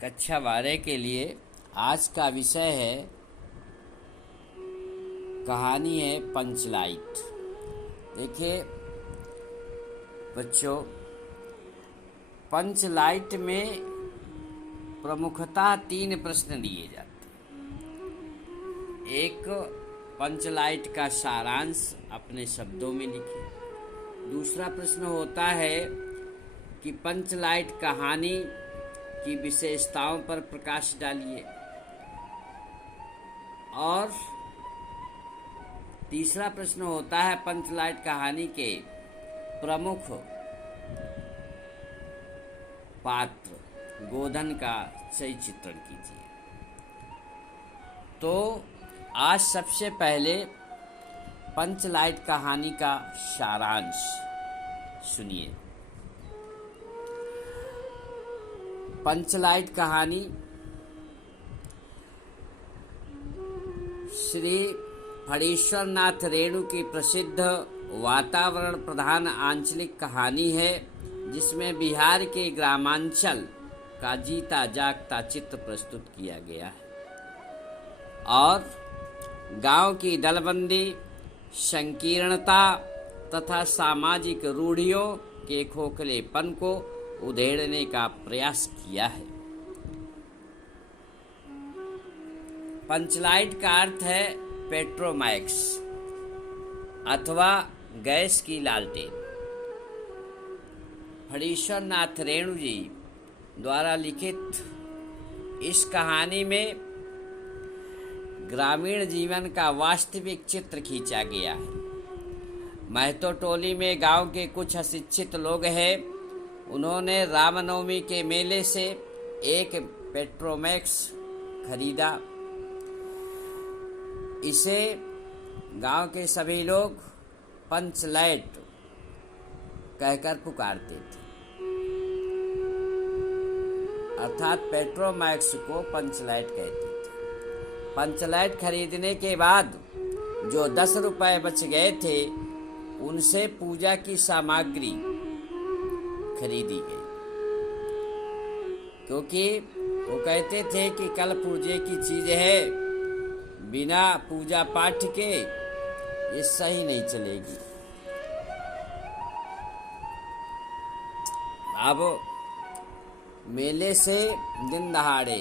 कक्षा 12 के लिए आज का विषय है कहानी है पंचलाइट। देखिए बच्चों, पंचलाइट में प्रमुखतः 3 प्रश्न लिए जाते हैं। एक, पंचलाइट का सारांश अपने शब्दों में लिखें। दूसरा प्रश्न होता है कि पंचलाइट कहानी की विशेषताओं पर प्रकाश डालिए। और तीसरा प्रश्न होता है पंचलाइट कहानी के प्रमुख पात्र गोधन का सही चित्रण कीजिए। तो आज सबसे पहले पंचलाइट कहानी का सारांश सुनिए। पंचलाइट कहानी श्री फणीश्वर नाथ रेणु की प्रसिद्ध वातावरण प्रधान आंचलिक कहानी है, जिसमें बिहार के ग्रामांचल का जीता जागता चित्र प्रस्तुत किया गया है और गांव की दलबंदी, संकीर्णता तथा सामाजिक रूढ़ियों के खोखलेपन को उधेड़ने का प्रयास किया है। पंचलाइट का अर्थ है पेट्रोमैक्स अथवा गैस की लालटेन। फणीश्वर नाथ रेणु जी द्वारा लिखित इस कहानी में ग्रामीण जीवन का वास्तविक चित्र खींचा गया है। महतो टोली में गांव के कुछ अशिक्षित लोग हैं। उन्होंने रामनवमी के मेले से एक पेट्रोमैक्स खरीदा। इसे गांव के सभी लोग पंचलाइट कहकर पुकारते थे, अर्थात पेट्रोमैक्स को पंचलाइट कहते थे। पंचलाइट खरीदने के बाद जो 10 रुपए बच गए थे, उनसे पूजा की सामग्री खरीदी गई, क्योंकि वो कहते थे कि कल पूजे की चीज है, बिना पूजा पाठ के ये सही नहीं चलेगी। अब मेले से दिन दहाड़े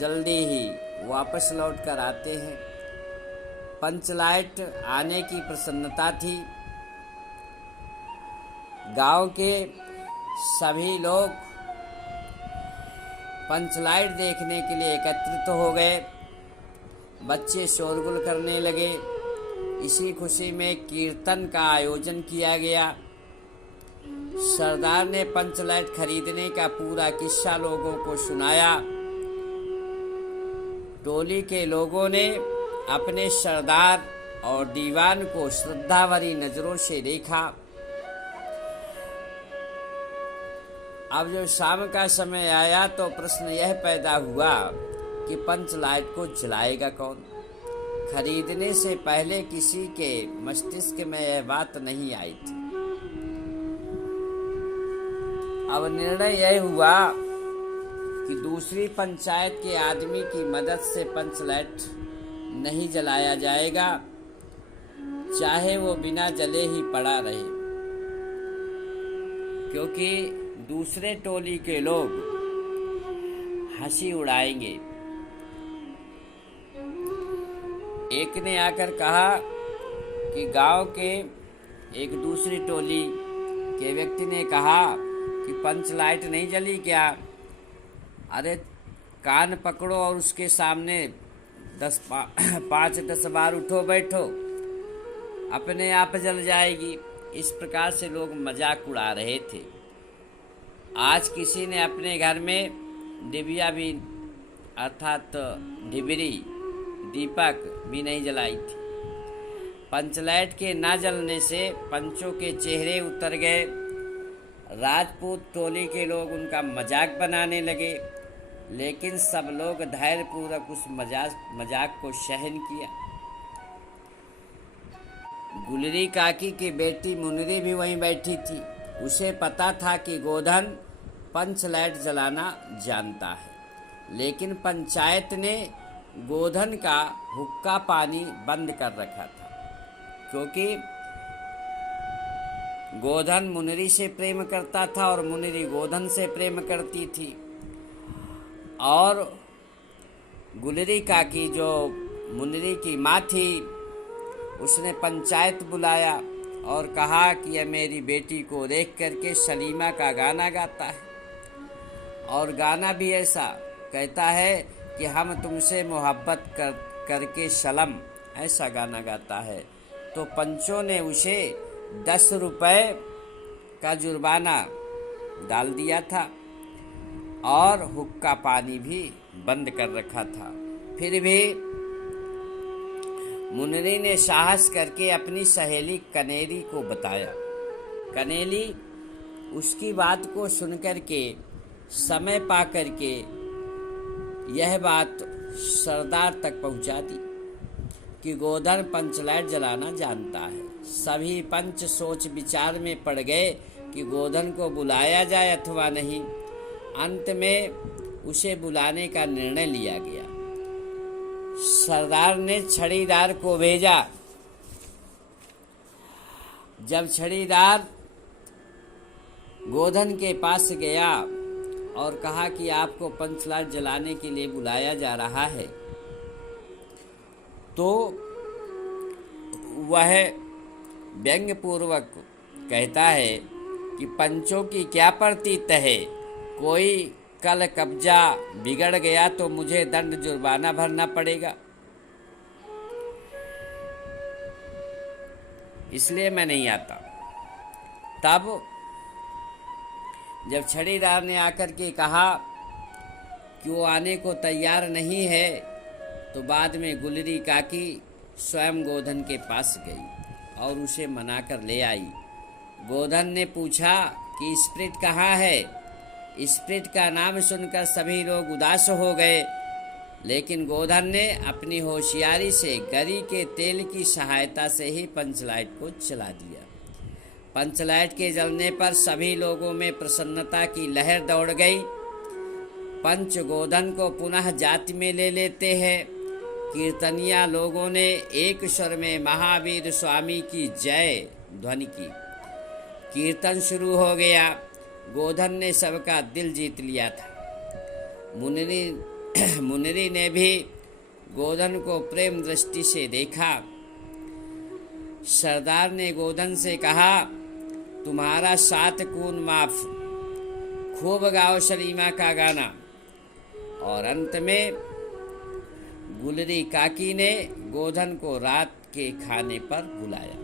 जल्दी ही वापस लौट कर आते हैं। पंचलाइट आने की प्रसन्नता थी। गांव के सभी लोग पंचलाइट देखने के लिए एकत्रित हो गए। बच्चे शोरगुल करने लगे। इसी खुशी में कीर्तन का आयोजन किया गया। सरदार ने पंचलाइट खरीदने का पूरा किस्सा लोगों को सुनाया। टोली के लोगों ने अपने सरदार और दीवान को श्रद्धा भरी नजरों से देखा। अब जब शाम का समय आया तो प्रश्न यह पैदा हुआ कि पंचलाइट को जलाएगा कौन। खरीदने से पहले किसी के मस्तिष्क में यह बात नहीं आई थी। अब निर्णय यह हुआ कि दूसरी पंचायत के आदमी की मदद से पंचलाइट नहीं जलाया जाएगा, चाहे वो बिना जले ही पड़ा रहे, क्योंकि दूसरे टोली के लोग हंसी उड़ाएंगे। एक ने आकर कहा कि गांव के एक दूसरी टोली के व्यक्ति ने कहा कि पंचलाइट नहीं जली क्या? अरे कान पकड़ो और उसके सामने 5-10 बार उठो बैठो, अपने आप जल जाएगी। इस प्रकार से लोग मजाक उड़ा रहे थे। आज किसी ने अपने घर में डिबिया भी अर्थात डिबरी दीपक भी नहीं जलाई थी। पंचलाइट के न जलने से पंचों के चेहरे उतर गए। राजपूत टोली के लोग उनका मजाक बनाने लगे, लेकिन सब लोग धैर्यपूर्वक उस मजाक को सहन किया। गुलरी काकी की बेटी मुनरी भी वहीं बैठी थी। उसे पता था कि गोधन पंचलाइट जलाना जानता है। लेकिन पंचायत ने गोधन का हुक्का पानी बंद कर रखा था, क्योंकि गोधन मुनरी से प्रेम करता था और मुनरी गोधन से प्रेम करती थी। और गुलरी काकी जो मुनरी की माँ थी, उसने पंचायत बुलाया और कहा कि यह मेरी बेटी को देख करके सलीमा का गाना गाता है, और गाना भी ऐसा कहता है कि हम तुमसे मोहब्बत करके सलम, ऐसा गाना गाता है। तो पंचों ने उसे 10 रुपए का जुर्माना डाल दिया था और हुक्का पानी भी बंद कर रखा था। फिर भी मुनरी ने साहस करके अपनी सहेली कनेरी को बताया। कनेरी उसकी बात को सुनकर के समय पा करके यह बात सरदार तक पहुंचा दी कि गोधन पंचलाइट जलाना जानता है। सभी पंच सोच विचार में पड़ गए कि गोधन को बुलाया जाए अथवा नहीं। अंत में उसे बुलाने का निर्णय लिया गया। सरदार ने छड़ीदार को भेजा। जब छड़ीदार गोधन के पास गया और कहा कि आपको पंचलाइट जलाने के लिए बुलाया जा रहा है, तो वह व्यंग्यपूर्वक कहता है कि पंचों की क्या प्रतीत है, कोई कल कब्जा बिगड़ गया तो मुझे दंड जुर्माना भरना पड़ेगा, इसलिए मैं नहीं आता। तब जब छड़ीदार ने आकर के कहा कि वो आने को तैयार नहीं है, तो बाद में गुलरी काकी स्वयं गोधन के पास गई और उसे मनाकर ले आई। गोधन ने पूछा कि स्प्रिट कहाँ है। स्प्रिट का नाम सुनकर सभी लोग उदास हो गए, लेकिन गोधन ने अपनी होशियारी से गरी के तेल की सहायता से ही पंचलाइट को जला दिया। पंचलाइट के जलने पर सभी लोगों में प्रसन्नता की लहर दौड़ गई। पंच गोधन को पुनः जाति में ले लेते हैं। कीर्तनिया लोगों ने एक स्वर में महावीर स्वामी की जय ध्वनि की। कीर्तन शुरू हो गया। गोधन ने सबका दिल जीत लिया था। मुनरी ने भी गोधन को प्रेम दृष्टि से देखा। सरदार ने गोधन से कहा, तुम्हारा 7 खून माफ, खूब गाओ सलीमा का गाना। और अंत में गुलरी काकी ने गोधन को रात के खाने पर बुलाया।